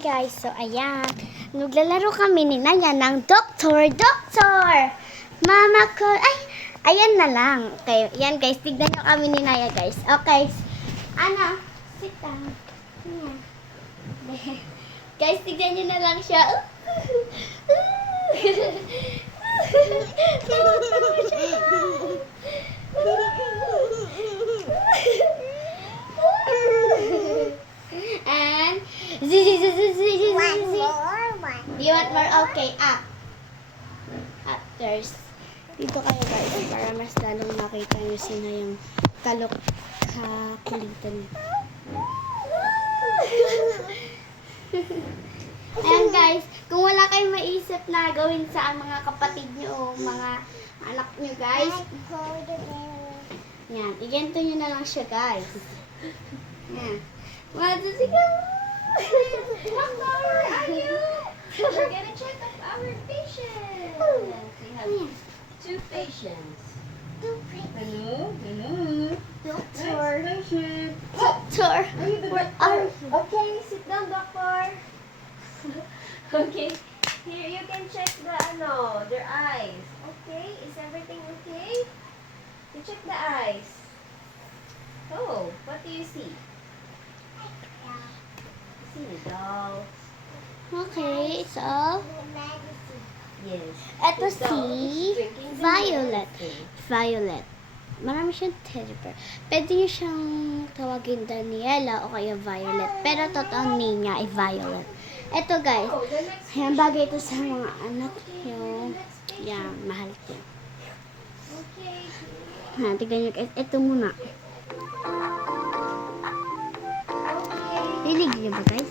guys, so ayan. Naglalaro kami ni Naya ng Doktor. Mama ko, ay, ayan na lang. Okay, yan guys, tignan nyo kami ni Naya guys. Okay, Ana, sit down. Ayan. Guys, tignan nyo na lang siya. And you want more? Okay, up. There's dito kayo guys para mas lalong makita nyo sino yung kakulitan. Ayan guys, kung wala kayong maisip na gawin sa mga kapatid nyo o mga anak nyo guys, yan, iganto nyo na lang siya guys. Yan. Doctor, where are you? We're gonna check up our patient. We have 2 patients. Hello? Doctor. Doctor. Where are you? Okay, sit down, doctor. Okay. Here, you can check their eyes. Okay, is everything okay? You check the eyes. Oh, what do you see? You see the dolls. Okay, so Yes. eto The doll is si drinking the Violet. medicine. Violet. Marami siyang teddy bear. Pwede niyo siyang tawagin Daniela o kaya Violet. Pero totoong name niya ay Violet. Eto guys, Oh, the next ayan bagay ito sa mga anak niyo. Yan, mahal ko. Okay. Ha, tignan niyo guys. Ito muna. Okay. Rinig niyo ba guys?